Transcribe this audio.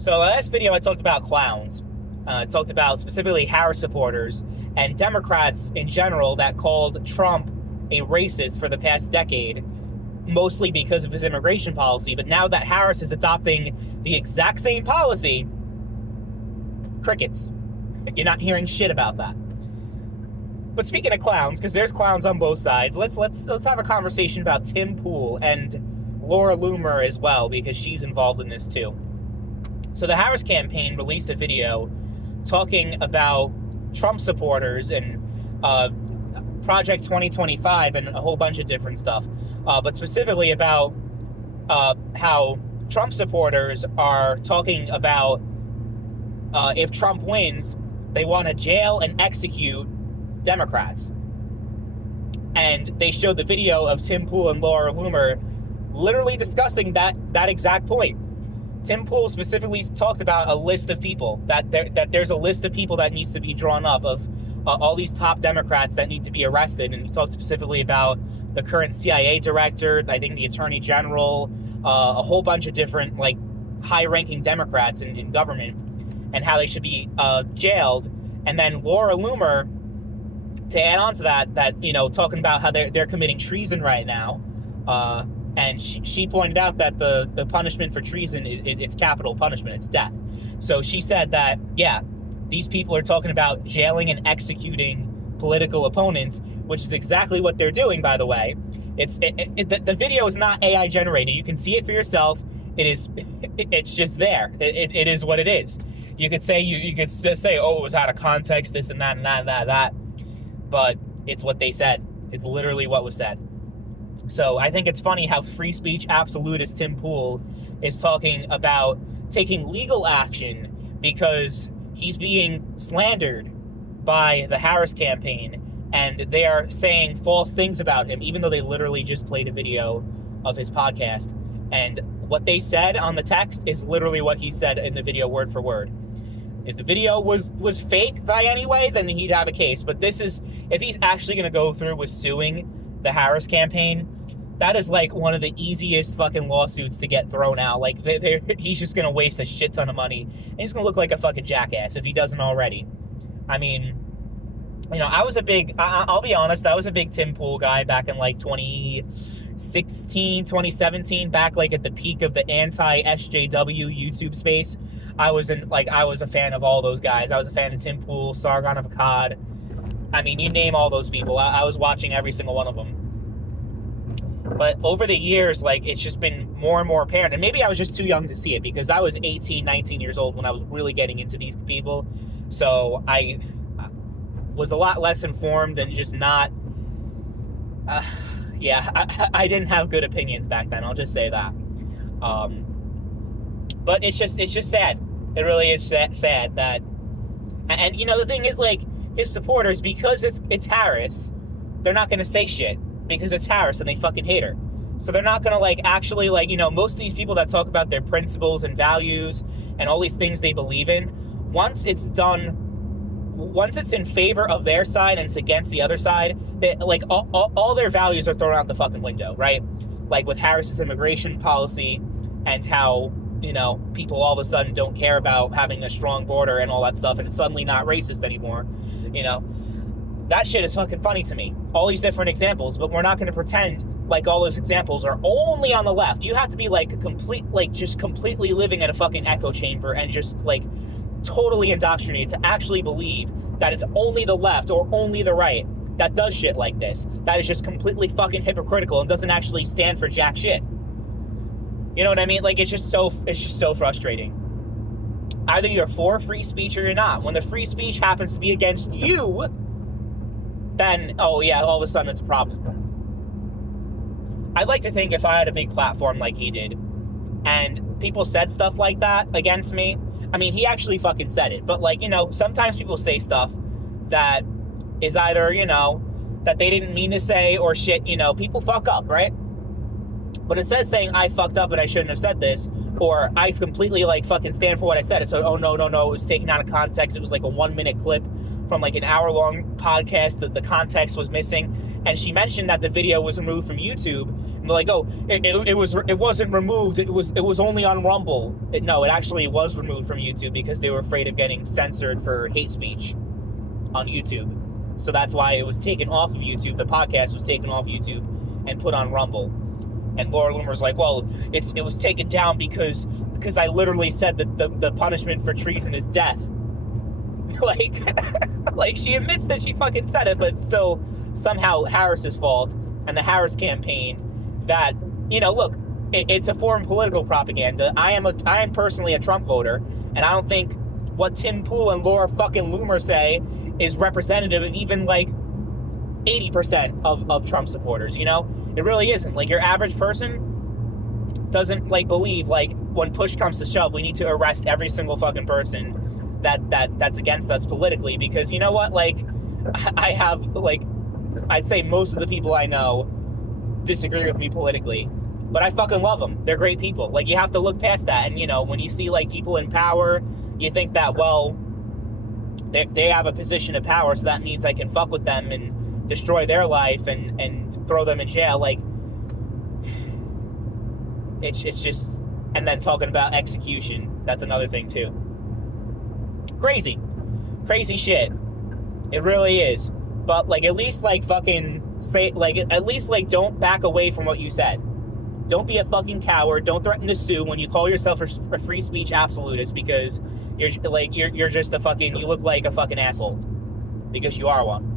So last video I talked about clowns. Talked about specifically Harris supporters and Democrats in general that called Trump a racist for the past decade, mostly because of his immigration policy. But now that Harris is adopting the exact same policy, crickets. You're not hearing shit about that. But speaking of clowns, because there's clowns on both sides, let's have a conversation about Tim Pool and Laura Loomer as well, because she's involved in this too. So the Harris campaign released a video talking about Trump supporters and Project 2025 and a whole bunch of different stuff, but specifically about how Trump supporters are talking about if Trump wins, they want to jail and execute Democrats. And they showed the video of Tim Pool and Laura Loomer literally discussing that exact point. Tim Pool specifically talked about a list of people, that there's a list of people that needs to be drawn up of all these top Democrats that need to be arrested. And he talked specifically about the current CIA director, I think the Attorney General, a whole bunch of different like high-ranking Democrats in government, and how they should be jailed. And then Laura Loomer, to add on to that you know, talking about how they're committing treason right now. And she pointed out that the punishment for treason, it's capital punishment, it's death. So she said that, yeah, these people are talking about jailing and executing political opponents, which is exactly what they're doing, by the way. The video is not AI generated. You can see it for yourself. It's just there. It is what it is. You could say, oh, it was out of context, this and that and that and that. But it's what they said. It's literally what was said. So I think it's funny how free speech absolutist Tim Pool is talking about taking legal action because he's being slandered by the Harris campaign, and they are saying false things about him, even though they literally just played a video of his podcast. And what they said on the text is literally what he said in the video, word for word. If the video was fake by any way, then he'd have a case. But this is, if he's actually going to go through with suing the Harris campaign, that is like one of the easiest fucking lawsuits to get thrown out. Like, he's just going to waste a shit ton of money. And he's going to look like a fucking jackass if he doesn't already. I mean, you know, I'll be honest, I was a big Tim Pool guy back in like 2016, 2017, back like at the peak of the anti-SJW YouTube space. I was a fan of all those guys. I was a fan of Tim Pool, Sargon of Akkad. I mean, you name all those people. I was watching every single one of them. But over the years, like, it's just been more and more apparent. And maybe I was just too young to see it because I was 18, 19 years old when I was really getting into these people. So I was a lot less informed and just not... I didn't have good opinions back then. I'll just say that. But it's just sad. It really is sad that... And, you know, the thing is, like, his supporters, because it's Harris, they're not going to say shit. Because it's Harris and they fucking hate her. So they're not going to, like, actually, like, you know, most of these people that talk about their principles and values and all these things they believe in, once it's in favor of their side and it's against the other side, they, like, all their values are thrown out the fucking window, right? Like with Harris's immigration policy and how, you know, people all of a sudden don't care about having a strong border and all that stuff, and it's suddenly not racist anymore, you know? That shit is fucking funny to me. All these different examples, but we're not going to pretend like all those examples are only on the left. You have to be like just completely living in a fucking echo chamber and just like totally indoctrinated to actually believe that it's only the left or only the right that does shit like this. That is just completely fucking hypocritical and doesn't actually stand for jack shit. You know what I mean? Like, it's just so frustrating. Either you're for free speech or you're not. When the free speech happens to be against you, then, oh yeah, all of a sudden it's a problem. I'd like to think if I had a big platform like he did, and people said stuff like that against me, I mean, he actually fucking said it, but, like, you know, sometimes people say stuff that is either, you know, that they didn't mean to say or shit, you know, people fuck up, right? But instead of saying, I fucked up and I shouldn't have said this, or I completely, like, fucking stand for what I said, it's like, oh, no, it was taken out of context, it was like a 1-minute clip from like an hour-long podcast that the context was missing, and she mentioned that the video was removed from YouTube. And they're like, oh, it wasn't removed. It was only on Rumble. No, it actually was removed from YouTube because they were afraid of getting censored for hate speech on YouTube. So that's why it was taken off of YouTube. The podcast was taken off YouTube and put on Rumble. And Laura Loomer's like, well, it was taken down because I literally said that the punishment for treason is death. like she admits that she fucking said it, but it's still somehow Harris's fault and the Harris campaign that, look, it's a form of political propaganda. I am personally a Trump voter, and I don't think what Tim Pool and Laura fucking Loomer say is representative of even like 80% of Trump supporters, It really isn't. Like, your average person doesn't like believe like when push comes to shove, we need to arrest every single fucking person that's against us politically, because you know what? Like, I have like, I'd say most of the people I know disagree with me politically, but I fucking love them. They're great people. Like, you have to look past that, and when you see like people in power, you think that, well, they have a position of power, so that means I can fuck with them and destroy their life and throw them in jail. Like, it's just, and then talking about execution, that's another thing too. Crazy shit. It really is. But like, at least like fucking say, like, at least like don't back away from what you said. Don't be a fucking coward. Don't threaten to sue when you call yourself a free speech absolutist, because you're just a fucking, you look like a fucking asshole, because you are one.